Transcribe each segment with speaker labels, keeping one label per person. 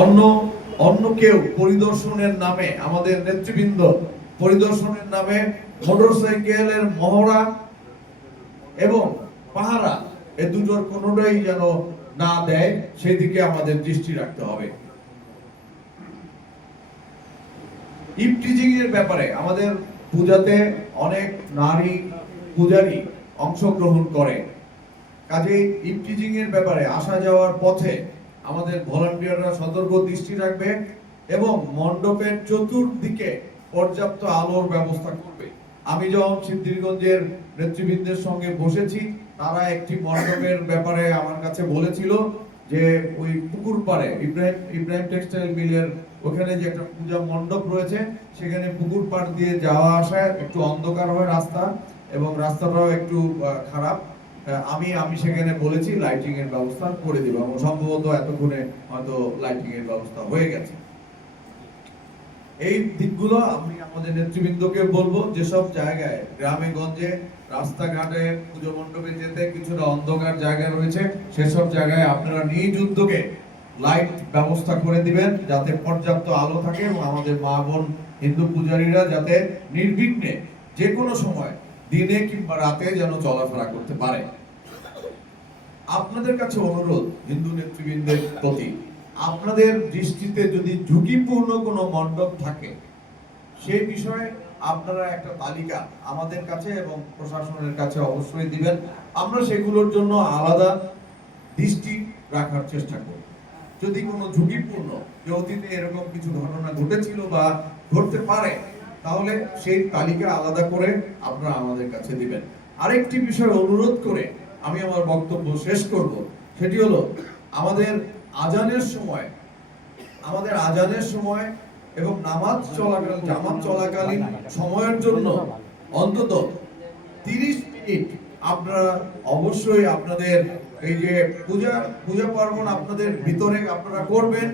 Speaker 1: অন্য অন্য কেউ পরিদর্শনের নামে আমাদের নেতৃবৃন্দ পরিদর্শনের নামে মোটরসাইকেলের মহড়া এবং পাহারা, এ দুটোর কোনোটাই যেন না দেয় আমাদের দৃষ্টি রাখতে হবে। ইপটিজিং এর ব্যাপারে আমাদের পূজাতে অনেক নারী পূজারী অংশগ্রহণ করে। কাজেই ইপটিজিং এর ব্যাপারে আসা যাওয়ার পথে আমাদের ভলান্টিয়াররা সতর্ক দৃষ্টি রাখবে এবং মণ্ডপের চতুর্দিকে পর্যাপ্ত আলোর ব্যবস্থা করবে। আমি যখন সিদ্ধিরগঞ্জের নেতৃবৃন্দের সঙ্গে বসেছি, তারা একটি মণ্ডপের ব্যাপারে আমার কাছে বলেছিল যে ওই পুকুর পাড়ে, ইব্রাহিম ইব্রাহিম টেক্সটাইল মিলের ওখানে যে একটা পূজা মণ্ডপ রয়েছে, সেখানে পুকুর পাড় দিয়ে যাওয়া আসায় একটু অন্ধকার হয় রাস্তা এবং রাস্তাটাও একটু খারাপ। আমি আমি সেখানে বলেছি লাইটিং এর ব্যবস্থা করে দিব এবং সম্ভবত এতক্ষণে হয়তো লাইটিং এর ব্যবস্থা হয়ে গেছে। এই দিকগুলো আমি আমাদের নেতৃবৃন্দকে বলব, যেসব জায়গায়, গ্রামে, গঞ্জে, রাস্তাঘাটে, পুজো মণ্ডপে যেতে কিছুটা অন্ধকার জায়গা রয়েছে, সেসব জায়গায় আপনারা নিজ উদ্যোগে লাইট ব্যবস্থা করে দিবেন যাতে পর্যাপ্ত আলো থাকে এবং আমাদের মা, বোন, হিন্দু পূজারীরা যাতে নির্বিঘ্নে যে কোনো সময় দিনে কিংবা রাতে যেন চলাফেরা করতে পারে। আপনাদের কাছে অনুরোধ, হিন্দু নেতৃবৃন্দের প্রতি, আপনাদের দৃষ্টিতে যদি ঝুঁকিপূর্ণ কোনো মণ্ডপ থাকে, সেই বিষয়ে আপনারা একটা তালিকা আমাদের কাছে এবং প্রশাসনের কাছে অবশ্যই দিবেন। আমরা সেগুলোর জন্য আলাদা দৃষ্টি রাখার চেষ্টা করব। যদি কোনো ঝুঁকিপূর্ণ, যে অতীতে এরকম কিছু ঘটনা ঘটেছিল বা ঘটতে পারে, তাহলে সেই তালিকা আলাদা করে আপনারা আমাদের কাছে দিবেন। আরেকটি বিষয় অনুরোধ করে আমি আমার বক্তব্য শেষ করব। সেটি হলো, আমাদের আজানের সময়, আমাদের আজানের সময় এবং নামাজ চলাকালীন জামাত চলাকালীন সময়ের জন্য অন্তত তিরিশ মিনিট আপনারা অবশ্যই আপনাদের এই যে পূজা পূজা পার্বণ আপনাদের ভিতরে আপনারা করবেন।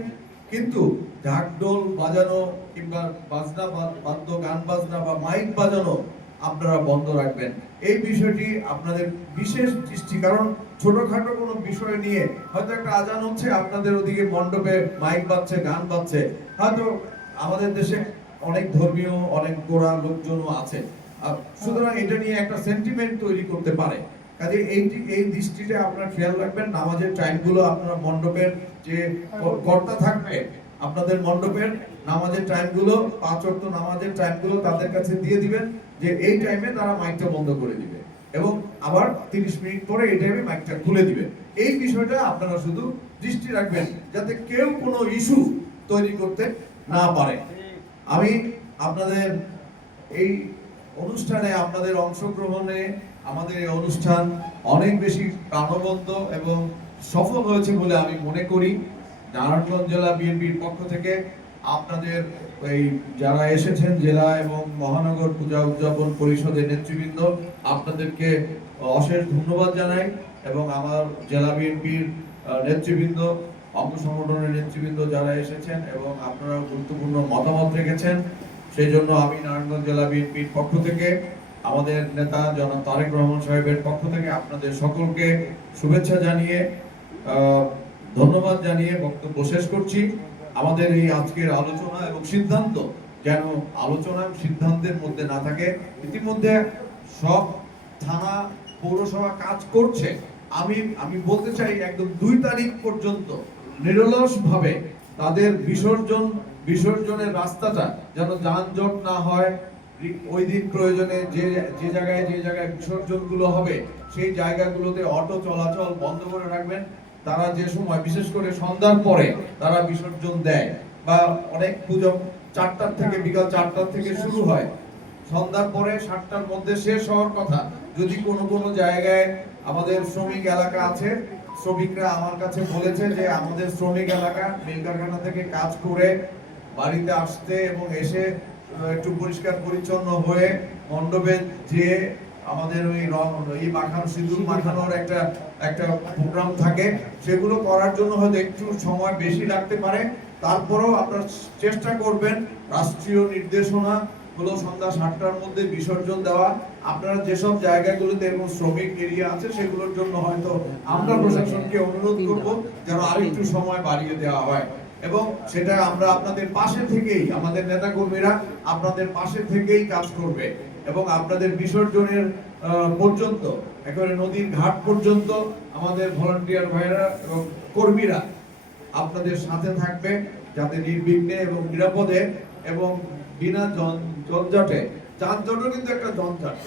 Speaker 1: কিন্তু ঢাকঢোল বাজানো কিংবা বাজনা বাদ্য, গান বাজনা বা মাইক বাজানো আপনারা বন্ধ রাখবেন। এই বিষয়টি আপনাদের বিশেষ দৃষ্টি, কারণ ছোটখাটো কোনো বিষয় নিয়ে হয়তো একটা আজান হচ্ছে, আপনাদের ওদিকে মণ্ডপে মাইক বাজছে, গান বাজছে। হয়তো আমাদের দেশে অনেক ধর্মীয়, অনেক গোড়া লোকজনও আছে। সুতরাং এটা নিয়ে একটা সেন্টিমেন্ট তৈরি করতে পারে। কাজে এই এই দৃষ্টিতে আপনারা খেয়াল রাখবেন, নামাজের টাইমগুলো আপনারা মণ্ডপের যে কর্তা থাকবে, আপনাদের মণ্ডপের নামাজের টাইমগুলো, পাঁচ ওয়াক্ত নামাজের টাইমগুলো তাদের কাছে দিয়ে দিবেন। যে এই টাইমে তারা মাইকটা বন্ধ করে দিবে এবং আবার 30 মিনিট পরে এই টাইমে মাইকটা খুলে দিবে। এই বিষয়টা আপনারা শুধু দৃষ্টি রাখবেন যাতে কেউ কোনো ইস্যু তৈরি করতে না পারে। আমি আপনাদের এই অনুষ্ঠানে আপনাদের অংশগ্রহণে আমাদের এই অনুষ্ঠান অনেক বেশি প্রাণবন্ত এবং সফল হয়েছে বলে আমি মনে করি। নারায়ণগঞ্জ জেলা বিএনপির পক্ষ থেকে আপনাদের এই যারা এসেছেন জেলা এবং মহানগর পূজা উদযাপন পরিষদের নেতৃবৃন্দ, আপনাদেরকে অশেষ ধন্যবাদ জানাই এবং আমার জেলা বিএনপির নেতৃবৃন্দ, অঙ্গ সংগঠনের নেতৃবৃন্দ যারা এসেছেন এবং আপনারা গুরুত্বপূর্ণ মতামত রেখেছেন, সেই জন্য আমি নারায়ণগঞ্জ জেলা বিএনপির পক্ষ থেকে, আমাদের নেতা জনাব তারেক রহমান সাহেবের পক্ষ থেকে আপনাদের সকলকে শুভেচ্ছা জানিয়ে ধন্যবাদ জানিয়ে বক্তব্য শেষ করছি। আমাদের এই আজকের আলোচনা এবং সিদ্ধান্ত যেন আলোচনা সিদ্ধান্তের মধ্যে না থাকে, ইতিমধ্যে সব থানা পৌরসভা কাজ করছে। আমি আমি বলতে চাই একদম দুই তারিখ পর্যন্ত নিরলস ভাবে তাদের বিসর্জন, বিসর্জনের রাস্তাটা যেন যানজট না হয়, ওই দিন প্রয়োজনে যে যে জায়গায় যে জায়গায় বিসর্জনগুলো হবে, সেই জায়গাগুলোতে অটো চলাচল বন্ধ করে রাখবেন। তারা যে সময়, বিশেষ করে সন্ধ্যার পরে তারা বিসর্জন দেয় বা অনেক পুজো চারটার থেকে বিকাল চারটার থেকে শুরু হয়। সন্ধ্যার পরে সাতটার মধ্যে শেষ হওয়ার কথা। যদি কোনো কোনো জায়গায় আমাদের শ্রমিক এলাকা আছে, শ্রমিকরা আমার কাছে বলেছে যে আমাদের শ্রমিক এলাকা মিল কারখানা থেকে কাজ করে বাড়িতে আসতে এবং এসে একটু পরিষ্কার পরিচ্ছন্ন হয়ে মণ্ডপে যে আমাদের ওই রং, এই মাখানো, সিঁদুর মাখানোর একটা একটা প্রোগ্রাম থাকে। সেগুলো করার জন্য হয়তো একটু সময় বেশি লাগতে পারে। তারপরেও আপনারা চেষ্টা করবেন রাষ্ট্রীয় নির্দেশনা গুলো সন্ধ্যা সাতটার মধ্যে বিসর্জন দেওয়া। আপনারা যেসব জায়গাগুলোতে এরকম শ্রমিক এরিয়া আছে, সেগুলোর জন্য হয়তো আমরা প্রশাসনকে অনুরোধ করব যেন আরেকটু সময় বাড়িয়ে দেওয়া হয়। এবং সেটা আমরা আপনাদের পাশে থেকেই, আমাদের নেতাকর্মীরা আপনাদের পাশে থেকেই কাজ করবে। এবং আপনাদের বিসর্জনের পর্যন্ত, একেবারে নদীর ঘাট পর্যন্ত আমাদের ভলান্টিয়ার ভাইয়েরা এবং কর্মীরা আপনাদের সাথে থাকবে যাতে নির্বিঘ্নে এবং নিরাপদে এবং বিনা জঞ্জাটে, যানজটও কিন্তু একটা জঞ্জাট।